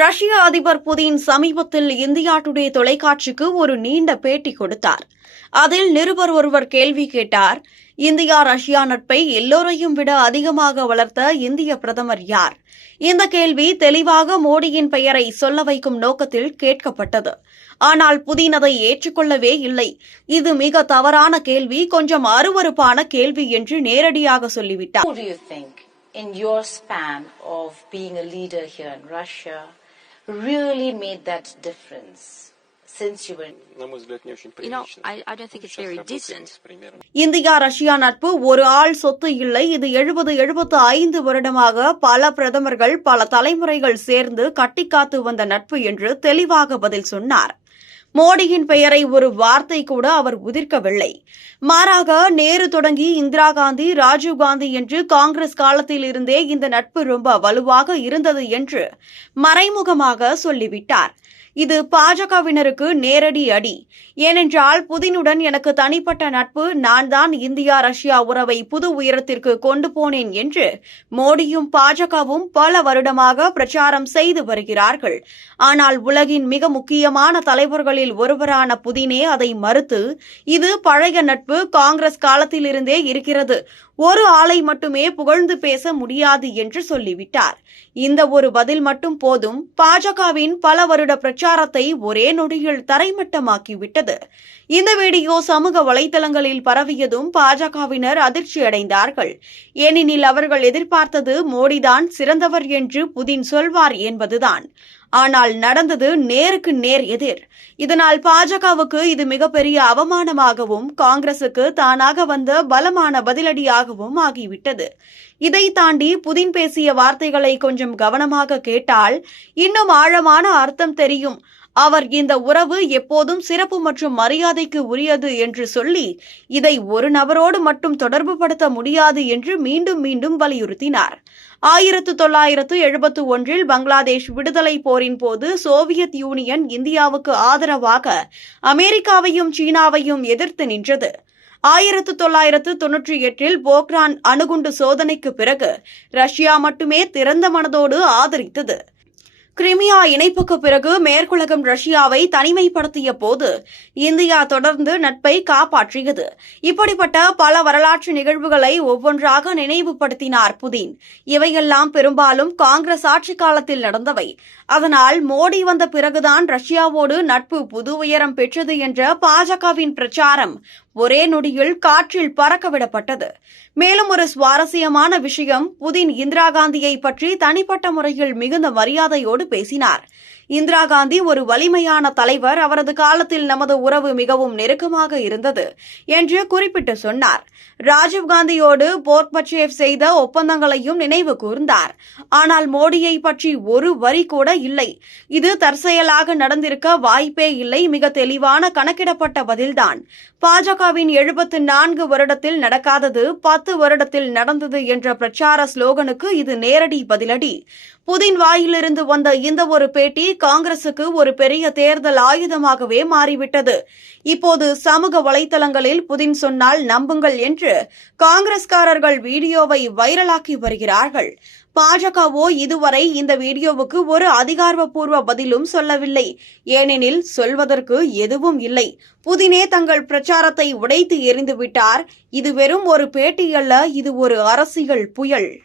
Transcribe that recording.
ரஷ்ய அதிபர் புதின் சமீபத்தில் இந்தியா டுடே தொலைக்காட்சிக்கு ஒரு நீண்ட பேட்டி கொடுத்தார். அதில் நிருபர் ஒருவர் கேள்வி கேட்டார், இந்தியா ரஷ்யா நட்பை எல்லோரையும் விட அதிகமாக வளர்த்த இந்திய பிரதமர் யார்? இந்த கேள்வி தெளிவாக மோடியின் பெயரை சொல்ல வைக்கும் நோக்கத்தில் கேட்கப்பட்டது. ஆனால் புதின் அதை ஏற்றுக்கொள்ளவே இல்லை. இது மிக தவறான கேள்வி, கொஞ்சம் அருவருப்பான கேள்வி என்று நேரடியாக சொல்லிவிட்டார். In your span of being a leader here in Russia really made that difference since you were... I don't think it's very decent. India Russia நட்பு ஒரு ஆள் சொத்து இல்லை. இது 70-75 வருடமாக பல பிரதமர்கள் பல தலைமுறைகள் சேர்ந்து கட்டிக்காத்து வந்த நட்பு என்று தெளிவாக பதில் சொன்னார். மோடியின் பெயரை ஒரு வார்த்தை கூட அவர் உதிர்க்கவில்லை. மாறாக நேரு தொடங்கி இந்திரா காந்தி, ராஜீவ்காந்தி என்று காங்கிரஸ் காலத்தில் இருந்தே இந்த நட்பு ரொம்ப வலுவாக இருந்தது என்று மறைமுகமாக சொல்லிவிட்டார். இது பாஜகவினருக்கு நேரடி அடி. ஏனென்றால் புதினுடன் எனக்கு தனிப்பட்ட நட்பு, நான் தான் இந்தியா ரஷ்யா உறவை புது உயரத்திற்கு கொண்டு போனேன் என்று மோடியும் பாஜகவும் பல வருடமாக பிரச்சாரம் செய்து வருகிறார்கள். ஆனால் உலகின் மிக முக்கியமான தலைவர்களில் ஒருவரான புதினே அதை மறுத்து, இது பழைய நட்பு, காங்கிரஸ் காலத்திலிருந்தே இருக்கிறது, ஒரு ஆளை மட்டுமே புகழ்ந்து பேச முடியாது என்று சொல்லிவிட்டார். இந்த ஒரு பதில் மட்டும் போதும் பாஜகவின் பல வருட பிரச்சாரத்தை ஒரே நொடியில் தரைமட்டமாக்கிவிட்டது. இந்த வீடியோ சமூக வலைதளங்களில் பரவியதும் பாஜகவினர் அதிர்ச்சியடைந்தார்கள். ஏனெனில் அவர்கள் எதிர்பார்த்தது மோடிதான் சிறந்தவர் என்று புதின் சொல்வார் என்பதுதான். ஆனால் நடந்தது நேருக்கு நேர் எதிர். இதனால் பாஜகவுக்கு இது மிகப்பெரிய அவமானமாகவும் காங்கிரசுக்கு தானாக வந்த பலமான பதிலடியாகவும் ஆகிவிட்டது. இதை தாண்டி புதின் பேசிய வார்த்தைகளை கொஞ்சம் கவனமாக கேட்டால் இன்னும் ஆழமான அர்த்தம் தெரியும். அவர் இந்த உறவு எப்போதும் சிறப்பு மற்றும் மரியாதைக்கு உரியது என்று சொல்லி இதை ஒரு நபரோடு மட்டும் தொடர்புபடுத்த முடியாது என்று மீண்டும் மீண்டும் வலியுறுத்தினார். 1971 பங்களாதேஷ் விடுதலை போரின் போது சோவியத் யூனியன் இந்தியாவுக்கு ஆதரவாக அமெரிக்காவையும் சீனாவையும் எதிர்த்து நின்றது. 1998 போக்ரான் அணுகுண்டு சோதனைக்கு பிறகு ரஷ்யா மட்டுமே திறந்த மனதோடு ஆதரித்தது. கிரிமியா இணைப்புக்கு பிறகு மேற்குலகம் ரஷ்யாவை தனிமைப்படுத்திய போது இந்தியா தொடர்ந்து நட்பை காப்பாற்றியது. இப்படிப்பட்ட பல வரலாற்று நிகழ்வுகளை ஒவ்வொன்றாக நினைவுபடுத்தினார் புதின். இவையெல்லாம் பெரும்பாலும் காங்கிரஸ் ஆட்சி காலத்தில் நடந்தவை. அதனால் மோடி வந்த பிறகுதான் ரஷ்யாவோடு நட்பு புது உயரம் பெற்றது என்ற பாஜகவின் பிரச்சாரம் ஒரே நொடியில் காற்றில் பறக்கவிடப்பட்டது. மேலும் ஒரு சுவாரஸ்யமான விஷயம், புதின் இந்திரா காந்தியை பற்றி தனிப்பட்ட முறையில் மிகுந்த மரியாதையோடு பேசினார். இந்திரா காந்தி ஒரு வலிமையான தலைவர், அவரது காலத்தில் நமது உறவு மிகவும் நெருக்கமாக இருந்தது என்று குறிப்பிட்டு சொன்னார். ராஜீவ்காந்தியோடு போர்பச்சேவ் செய்த ஒப்பந்தங்களையும் நினைவு கூர்ந்தார். ஆனால் மோடியை பற்றி ஒரு வரி கூட இல்லை. இது தற்செயலாக நடந்திருக்க வாய்ப்பே இல்லை, மிக தெளிவான கணக்கிடப்பட்ட பதில்தான். பாஜகவின் 74 வருடத்தில் நடக்காதது 10 வருடத்தில் நடந்தது என்ற பிரச்சார ஸ்லோகனுக்கு இது நேரடி பதிலடி. புதின் வாயிலிருந்து வந்த இந்த ஒரு பேட்டி காங்கிரசுக்கு ஒரு பெரிய தேர்தல் ஆயுதமாகவே மாறிவிட்டது. இப்போது சமூக வலைதளங்களில் புதின் சொன்னால் நம்புங்கள் என்று காங்கிரஸ்காரர்கள் வீடியோவை வைரலாக்கி வருகிறார்கள். பாஜகவோ இதுவரை இந்த வீடியோவுக்கு ஒரு அதிகாரப்பூர்வ பதிலும் சொல்லவில்லை. ஏனெனில் சொல்வதற்கு எதுவும் இல்லை. புதினே தங்கள் பிரச்சாரத்தை உடைத்து எறிந்துவிட்டார். இது வெறும் ஒரு பேட்டி அல்ல, இது ஒரு அரசியல் புயல்.